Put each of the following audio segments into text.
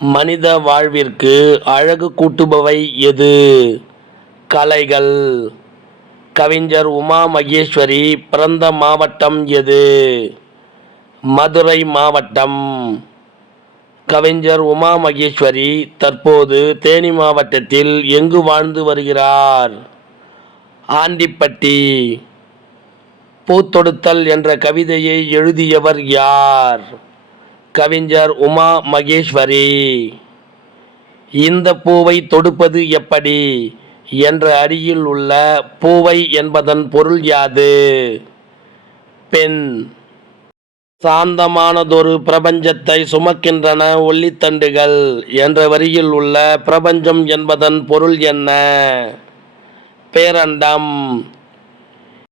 மனித வாழ்விற்கு அழகு கூட்டுபவை எது? கலைகள். கவிஞர் உமா மகேஸ்வரி பிறந்த மாவட்டம் எது? மதுரை மாவட்டம். கவிஞர் உமா மகேஸ்வரி தற்போது தேனி மாவட்டத்தில் எங்கு வாழ்ந்து வருகிறார்? ஆண்டிப்பட்டி. பூத்தொடுத்தல் என்ற கவிதையை எழுதியவர் யார்? கவிஞர் உமா மகேஸ்வரி. இந்த பூவை தொடுப்பது எப்படி என்ற அடியில் உள்ள பூவை என்பதன் பொருள் யாது? பெண். சாந்தமானதொரு பிரபஞ்சத்தை சுமக்கின்றன ஒளித்தண்டுகள் என்ற வரியில் உள்ள பிரபஞ்சம் என்பதன் பொருள் என்ன? பேரண்டம்.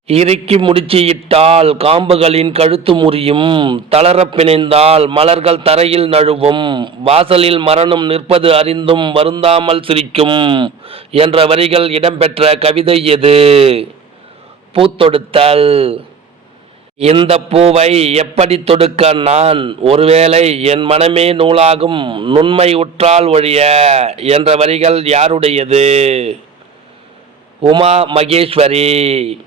இறுக்கி முடிச்சியிட்டால் காம்புகளின் கழுத்து முறியும், தளரப் பிணைந்தால் மலர்கள் தரையில் நழுவும், வாசலில் மரணம் நிற்பது அறிந்தும் வருந்தாமல் சிரிக்கும் என்ற வரிகள் இடம்பெற்ற கவிதை எது? பூத்தொடுத்தல். இந்த பூவை எப்படி தொடுக்க நான்? ஒருவேளை என் மனமே நூலாகும் நுண்மை உற்றால் ஒழிய என்ற வரிகள் யாருடையது? உமா மகேஸ்வரி.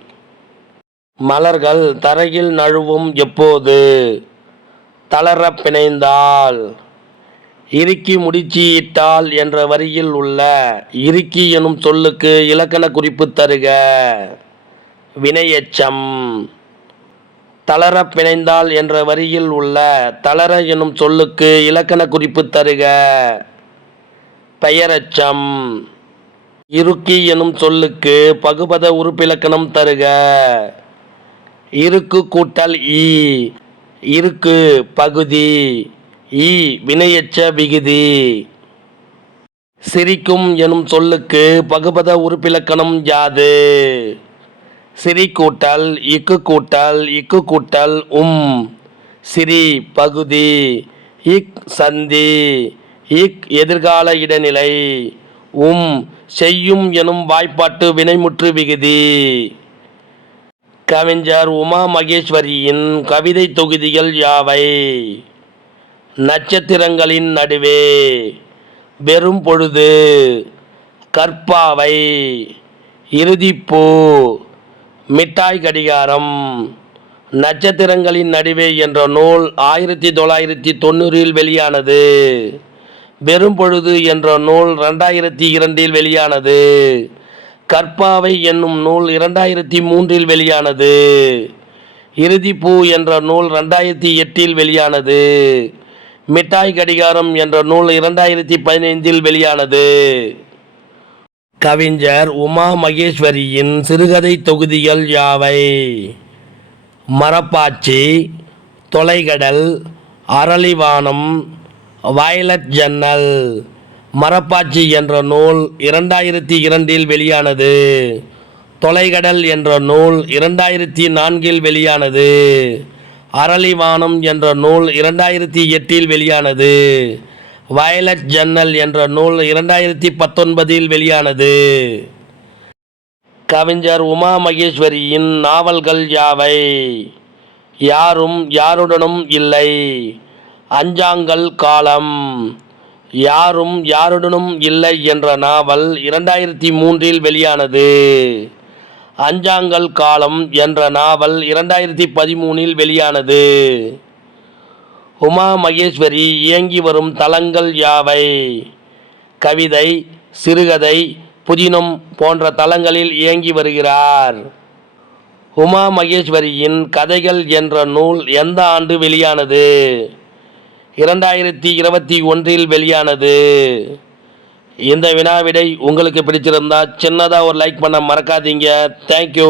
மலர்கள் தரையில் நழுவும் எப்போது? தளரப் பிணைந்தால். இறுக்கி முடிச்சியிட்டால் என்ற வரியில் உள்ள இறுக்கி எனும் சொல்லுக்கு இலக்கண குறிப்பு தருக. வினையெச்சம். தளரப் பிணைந்தால் என்ற வரியில் உள்ள தளர எனும் சொல்லுக்கு இலக்கண குறிப்பு தருக. பெயரெச்சம். இறுக்கி எனும் சொல்லுக்கு பகுபத உறுப்பிலக்கணம் தருக. இருக்கு கூட்டல் ஈ. இருக்கு பகுதி. ஈ வினையெச்ச விகுதி. சிரிக்கும் எனும் சொல்லுக்கு பகுபத உறுப்பிலக்கணம் யாது? சிரி கூட்டல் இக்கு கூட்டல் இக்கு கூட்டல் சிரி பகுதி. இக் சந்தி. இக் எதிர்கால இடைநிலை. செய்யும் எனும் வாய்ப்பாட்டு வினைமுற்று விகுதி. கவிஞர் உமா மகேஸ்வரியின் கவிதை தொகுதிகள் யாவை? நட்சத்திரங்களின் நடுவே, வெறும் பொழுது, கற்பாவை, இறுதிப்பூ, மிட்டாய் கடிகாரம். நட்சத்திரங்களின் நடுவே என்ற நூல் 1990 வெளியானது. வெறும் பொழுது என்ற நூல் 2002 வெளியானது. கற்பாவை என்னும் நூல் 2003 வெளியானது. இறுதிப்பூ என்ற நூல் 2008 வெளியானது. மிட்டாய் கடிகாரம் என்ற நூல் 2015 வெளியானது. கவிஞர் உமா மகேஸ்வரியின் சிறுகதை தொகுதிகள் யாவை? மரப்பாச்சி, தொலைகடல், அரளிவானம், வயலட் ஜன்னல். மரப்பாச்சி என்ற நூல் 2002 வெளியானது. தொலைகடல் என்ற நூல் 2004 வெளியானது. அரளிவானம் என்ற நூல் 2008 வெளியானது. வயலட் ஜன்னல் என்ற நூல் 2019 வெளியானது. கவிஞர் உமா மகேஸ்வரியின் நாவல்கள் யாவை? யாரும் யாருடனும் இல்லை, அஞ்சாங்கல் காலம். யாரும் யாருடனும் இல்லை என்ற நாவல் 2003 வெளியானது. அஞ்சாங்கல் காலம் என்ற நாவல் 2013 வெளியானது. உமா மகேஸ்வரி இயங்கி வரும் தளங்கள் யாவை? கவிதை, சிறுகதை, புதினம் போன்ற தளங்களில் இயங்கி வருகிறார். உமா மகேஸ்வரியின் கதைகள் என்ற நூல் எந்த ஆண்டு வெளியானது? 2021 வெளியானது. இந்த வினாவிடை உங்களுக்கு பிடிச்சிருந்தா சின்னதாக ஒரு லைக் பண்ண மறக்காதீங்க. தேங்க்யூ.